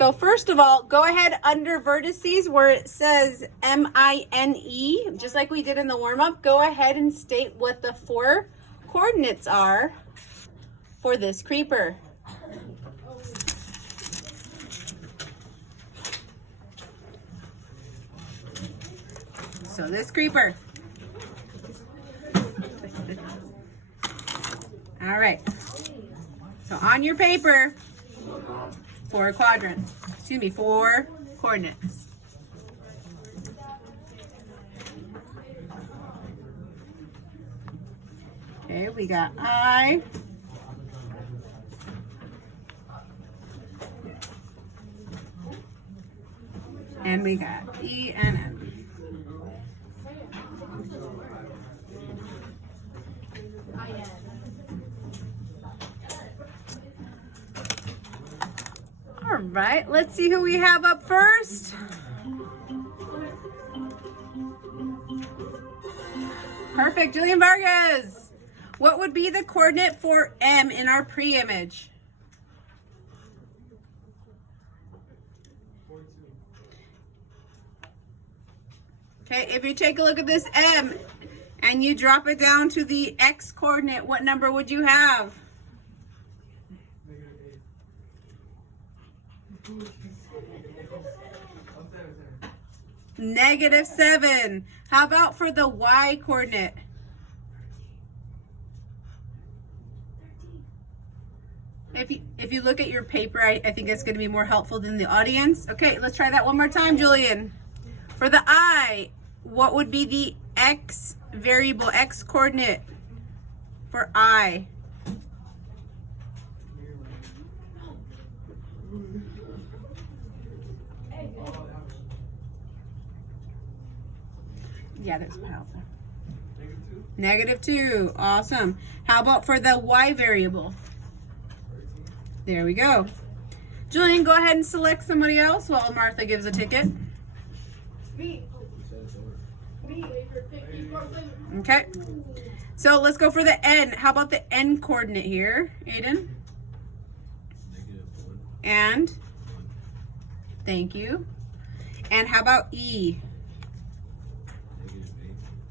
So first of all, go ahead under vertices where it says M-I-N-E, just like we did in the warm-up, go ahead and state what the 4 coordinates are for this creeper. So this creeper. All right. So on your paper, 4 quadrants. Excuse me, 4 coordinates. Okay, we got I. And we got E and M. All right, let's see who we have up first. Perfect, Jillian Vargas. What would be the coordinate for M in our pre-image? Okay, if you take a look at this M and you drop it down to the X coordinate, what number would you have? -7. How about for the Y coordinate? If you look at your paper, I think it's going to be more helpful than the audience. Okay, let's try that one more time, Julian. For the I, what would be the X variable, X coordinate for I? Yeah, there's piles there. -2. Awesome. How about for the Y variable? There we go. Julian, go ahead and select somebody else while Martha gives a ticket. Me. Okay. So let's go for the N. How about the N coordinate here, Aiden? And thank you. And how about E?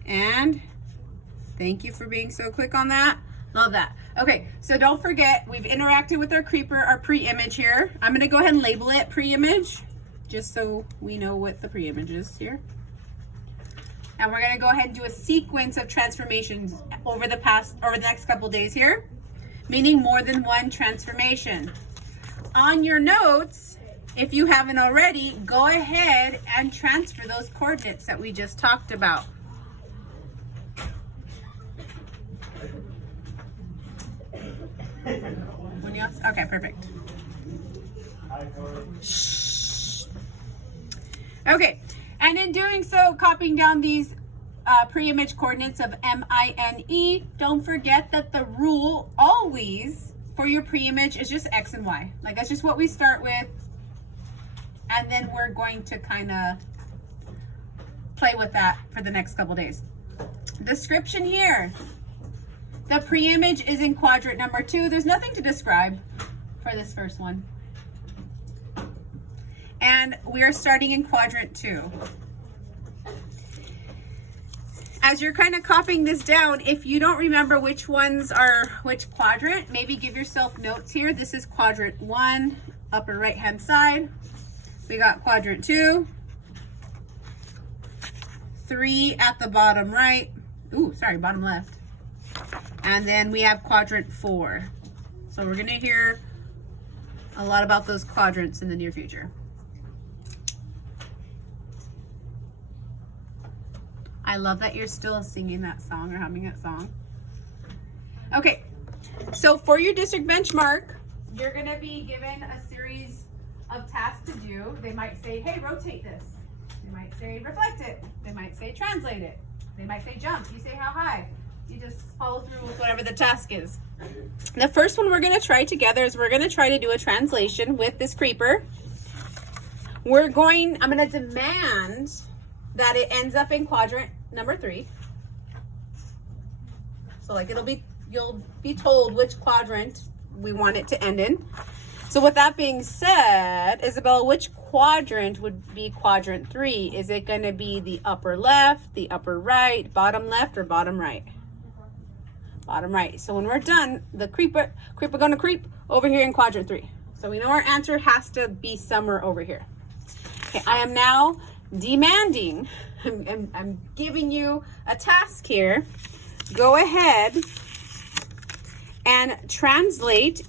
And thank you for being so quick on that. Love that. Okay, so don't forget, we've interacted with our creeper, our pre-image here. I'm going to go ahead and label it pre-image, just so we know what the pre-image is here. And we're going to go ahead and do a sequence of transformations over the next couple days here, meaning more than one transformation. On your notes, if you haven't already, go ahead and transfer those coordinates that we just talked about. Okay, perfect. Shh. Okay, and in doing so, copying down these pre-image coordinates of M-I-N-E, don't forget that the rule always for your pre-image is just X and Y. Like, that's just what we start with, and then we're going to kind of play with that for the next couple days. Description here. The pre-image is in quadrant number 2. There's nothing to describe for this first one. And we are starting in quadrant 2. As you're kind of copying this down, if you don't remember which ones are which quadrant, maybe give yourself notes here. This is quadrant 1, upper right hand side. We got quadrant 2, 3 at the bottom right. Ooh, sorry, bottom left. And then we have quadrant 4. So we're going to hear a lot about those quadrants in the near future. I love that you're still singing that song or humming that song. Okay, so for your district benchmark, you're going to be given a series of tasks to do. They might say, hey, rotate this. They might say, reflect it. They might say, translate it. They might say, jump. You say, how high. You just follow through with whatever the task is. The first one we're going to try together is we're going to try to do a translation with this creeper. I'm going to demand that it ends up in quadrant number 3. So like you'll be told which quadrant we want it to end in. So with that being said, Isabella, which quadrant would be quadrant 3? Is it going to be the upper left, the upper right, bottom left, or bottom right? Bottom right. So when we're done, the creeper going to creep over here in quadrant 3. So we know our answer has to be somewhere over here. Okay, I am now demanding, I'm giving you a task here. Go ahead and translate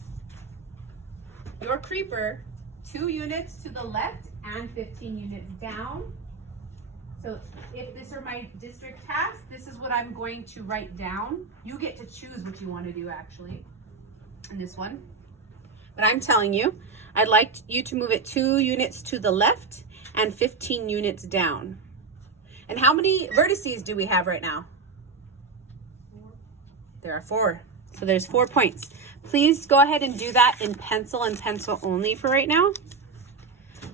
your creeper 2 units to the left and 15 units down. So if this are my district tasks, this is what I'm going to write down. You get to choose what you want to do actually in this one. But I'm telling you, I'd like you to move it 2 units to the left and 15 units down. And how many vertices do we have right now? 4. There are 4. So there's 4 points. Please go ahead and do that in pencil and pencil only for right now.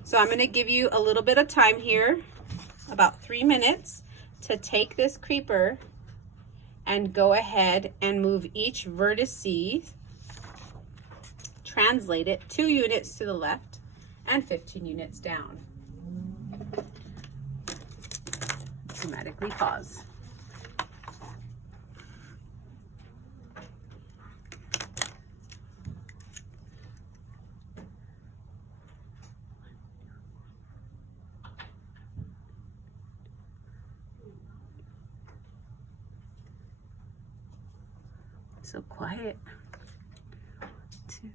So I'm going to give you a little bit of time here, about 3 minutes, to take this creeper and go ahead and move each vertice, translate it 2 units to the left and 15 units down. Automatically pause. So quiet. 2.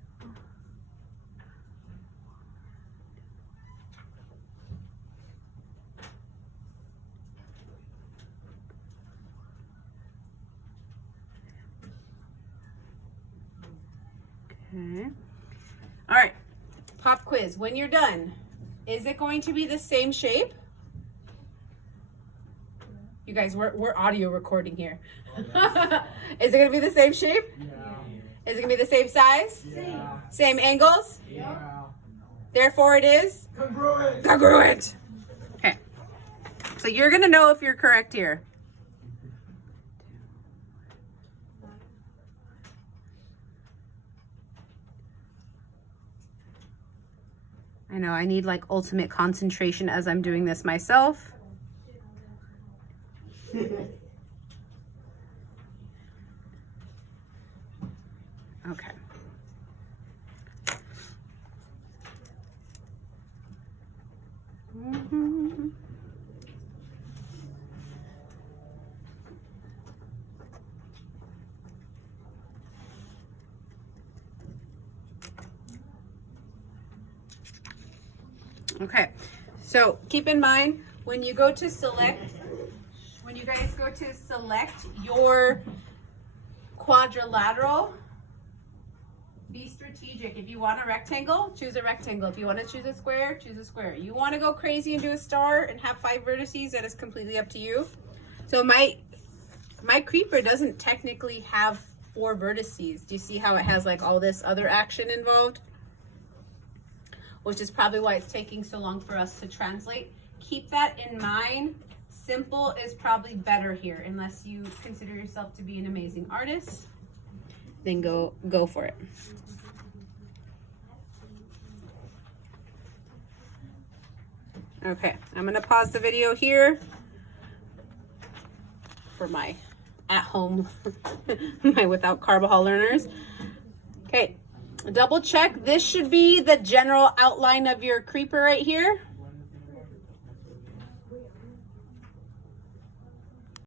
Okay. All right. Pop quiz. When you're done, is it going to be the same shape? You guys, we're audio recording here. Is it going to be the same shape? Yeah. Is it going to be the same size? Yeah. Same angles? Yeah. Therefore it is? Congruent. Congruent. Okay. So you're going to know if you're correct here. I know I need like ultimate concentration as I'm doing this myself. Okay. Okay, so keep in mind when you go to select, when you guys go to select your quadrilateral, be strategic. If you want a rectangle, choose a rectangle. If you want to choose a square, choose a square. You want to go crazy and do a star and have 5 vertices, that is completely up to you. So my creeper doesn't technically have 4 vertices. Do you see how it has like all this other action involved? Which is probably why it's taking so long for us to translate. Keep that in mind. Simple is probably better here, unless you consider yourself to be an amazing artist. Then go for it. Okay, I'm gonna pause the video here for my at-home, my without Carbajal learners. Okay, double check. This should be the general outline of your creeper right here.